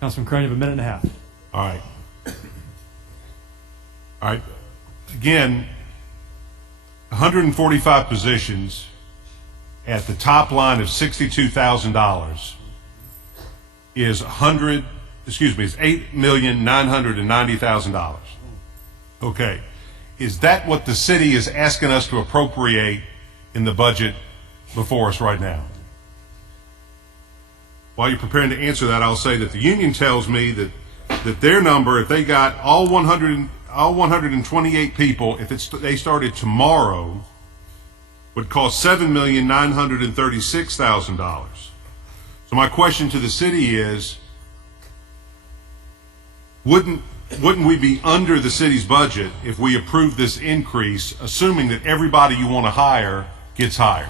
Councilman Crone, you have a minute and a half. All right. All right. Again, 145 positions at the top line of $62,000 is $8,990,000. Okay. Is that what the city is asking us to appropriate in the budget before us right now? While you're preparing to answer that, I'll say that the union tells me that their number, if they got all 128 people, if they started tomorrow, would cost $7,936,000. So my question to the city is, wouldn't we be under the city's budget if we approve this increase, assuming that everybody you want to hire gets hired?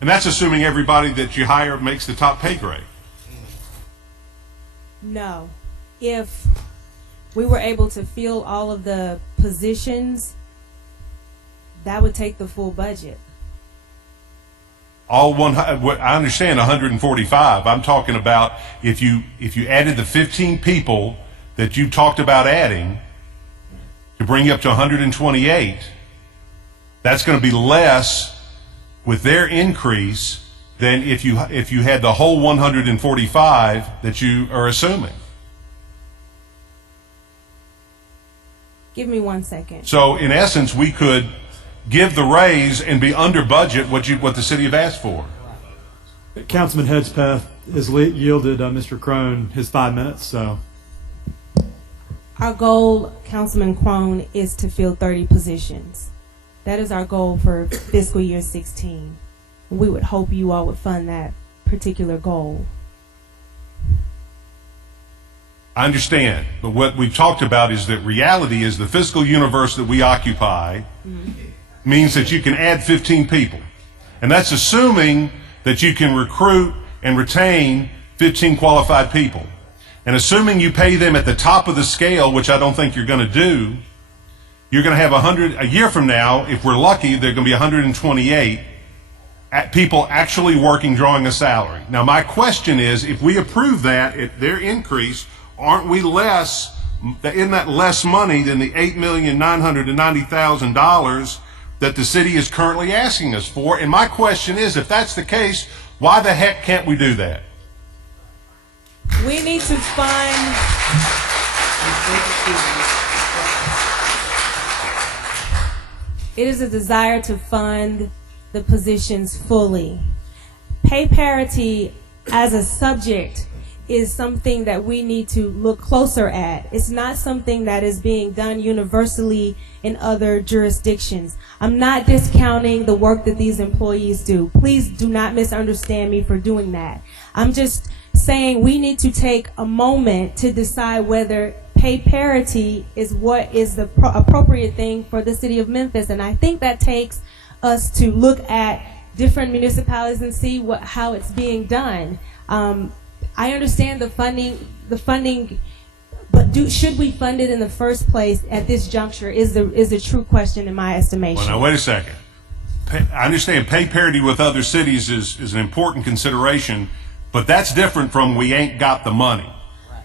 And that's assuming everybody that you hire makes the top pay grade. No. If we were able to fill all of the positions, that would take the full budget. I understand 145. I'm talking about if you added the 15 people that you talked about adding to bring you up to 128, that's going to be less with their increase than if you had the whole 145 that you are assuming. Give me 1 second. So in essence, we could give the raise and be under budget what the city have asked for. Councilman Hedgepeth has yielded Mr. Crone his 5 minutes, so. Our goal, Councilman Crone, is to fill 30 positions. That is our goal for fiscal year 16. We would hope you all would fund that particular goal. I understand, but what we've talked about is that reality is the fiscal universe that we occupy means that you can add 15 people. And that's assuming that you can recruit and retain 15 qualified people. And assuming you pay them at the top of the scale, which I don't think you're going to do, you're going to have a year from now, if we're lucky, there are going to be 128 people actually working, drawing a salary. Now, my question is, if we approve that at their increase, aren't we isn't that less money than the $8,990,000 that the city is currently asking us for? And my question is, if that's the case, why the heck can't we do that? We need to fund. It is a desire to fund the positions fully. Pay parity as a subject is something that we need to look closer at. It's not something that is being done universally in other jurisdictions. I'm not discounting the work that these employees do. Please do not misunderstand me for doing that. I'm just saying we need to take a moment to decide whether pay parity is what is the appropriate thing for the city of Memphis. And I think that takes us to look at different municipalities and see how it's being done. I understand the funding, but should we fund it in the first place at this juncture is a true question in my estimation. Well, now wait a second. I understand pay parity with other cities is an important consideration, but that's different from we ain't got the money,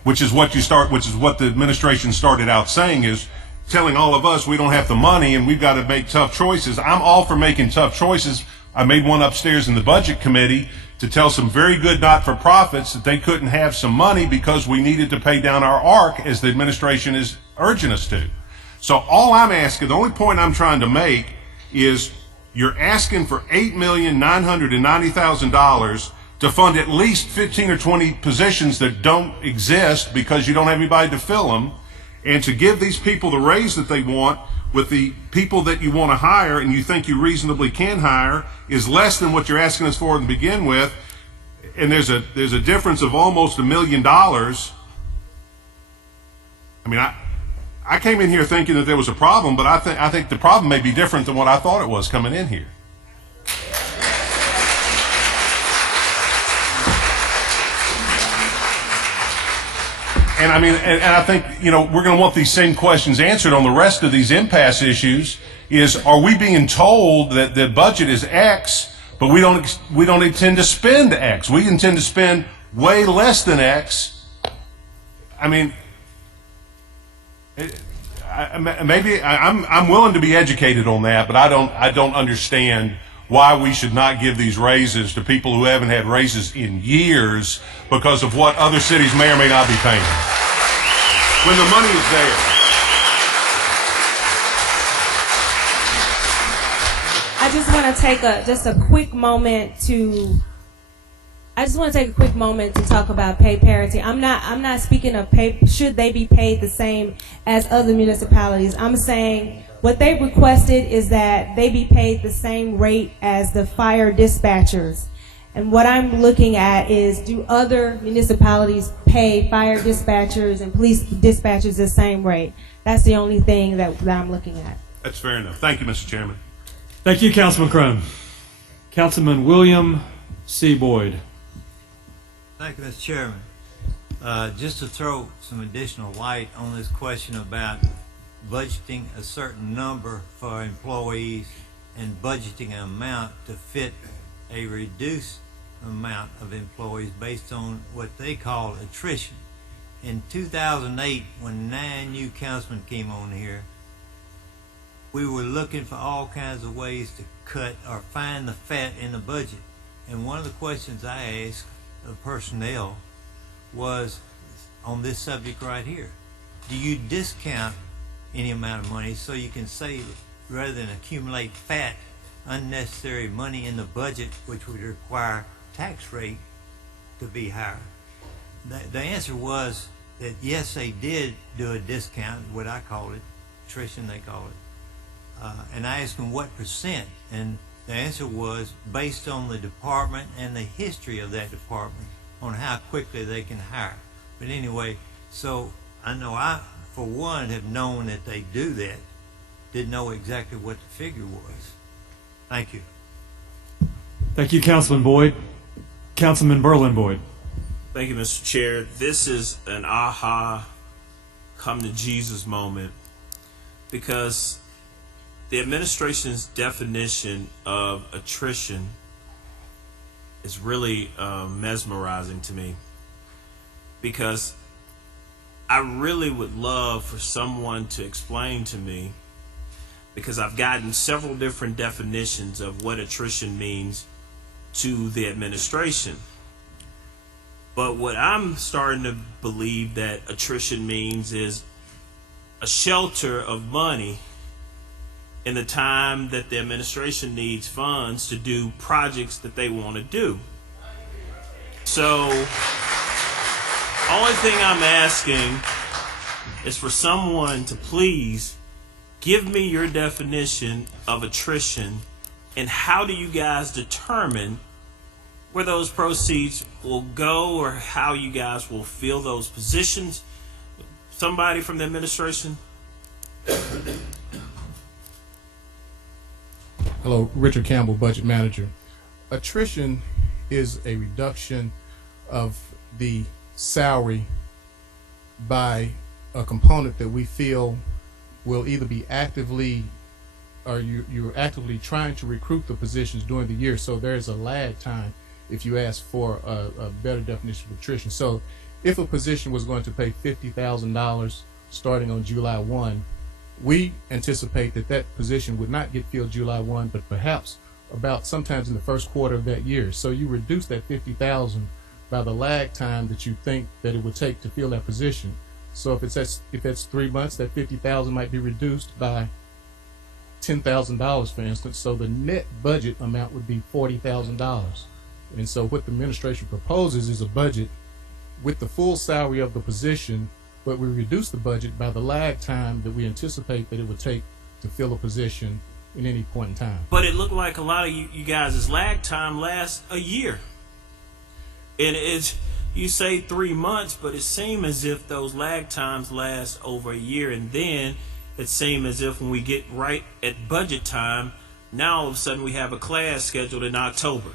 which is what the administration started out saying, is telling all of us we don't have the money and we've got to make tough choices. I'm all for making tough choices. I made one upstairs in the budget committee to tell some very good not-for-profits that they couldn't have some money because we needed to pay down our ARC, as the administration is urging us to. So all I'm asking, the only point I'm trying to make is you're asking for $8,990,000 to fund at least 15 or 20 positions that don't exist because you don't have anybody to fill them, and to give these people the raise that they want with the people that you want to hire and you think you reasonably can hire is less than what you're asking us for to begin with. And there's a difference of almost $1 million. I mean, I came in here thinking that there was a problem, but I think the problem may be different than what I thought it was coming in here. And I mean, and I think, we're going to want these same questions answered on the rest of these impasse issues. Are we being told that the budget is X, But we don't intend to spend X. We intend to spend way less than X. I mean, I'm willing to be educated on that, but I don't understand why we should not give these raises to people who haven't had raises in years because of what other cities may or may not be paying when the money is there. I just want to take a quick moment to talk about pay parity. I'm not speaking of pay. Should they be paid the same as other municipalities? I'm saying what they requested is that they be paid the same rate as the fire dispatchers. And what I'm looking at is, do other municipalities pay fire dispatchers and police dispatchers the same rate? That's the only thing that I'm looking at. That's fair enough. Thank you, Mr. Chairman. Thank you, Councilman Crone. Councilman William C. Boyd. Thank you, Mr. Chairman. Just to throw some additional light on this question about budgeting a certain number for employees and budgeting an amount to fit a reduced amount of employees based on what they call attrition. In 2008, when 9 new councilmen came on here, we were looking for all kinds of ways to cut or find the fat in the budget. And one of the questions I asked of personnel was on this subject right here. Do you discount any amount of money so you can save it rather than accumulate fat, unnecessary money in the budget, which would require tax rate to be higher? The answer was that yes, they did do a discount, what I call it, attrition they call it. And I asked them what percent, and the answer was based on the department and the history of that department on how quickly they can hire. But anyway, so I know I, for one, have known that they do that, didn't know exactly what the figure was. Thank you. Thank you, Councilman Boyd. Councilman Berlin Boyd. Thank you, Mr. Chair. This is an aha, come to Jesus moment, because the administration's definition of attrition is really mesmerizing to me, because I really would love for someone to explain to me, because I've gotten several different definitions of what attrition means to the administration. But what I'm starting to believe that attrition means is a shelter of money in the time that the administration needs funds to do projects that they want to do. So, only thing I'm asking is for someone to please give me your definition of attrition, and how do you guys determine where those proceeds will go, or how you guys will fill those positions? Somebody from the administration? Hello, Richard Campbell, Budget Manager. Attrition is a reduction of the salary by a component that we feel will either be actively, or you're actively trying to recruit the positions during the year. So there's a lag time if you ask for a better definition of attrition. So if a position was going to pay $50,000 starting on July 1, we anticipate that that position would not get filled July 1, but perhaps about sometimes in the first quarter of that year. So you reduce that $50,000 by the lag time that you think that it would take to fill that position. So if that's 3 months, that $50,000 might be reduced by $10,000, for instance. So the net budget amount would be $40,000. And so what the administration proposes is a budget with the full salary of the position, but we reduce the budget by the lag time that we anticipate that it would take to fill a position in any point in time. But it looked like a lot of you guys' lag time lasts a year. And it's, you say 3 months, but it seems as if those lag times last over a year. And then it seems as if when we get right at budget time, now all of a sudden we have a class scheduled in October.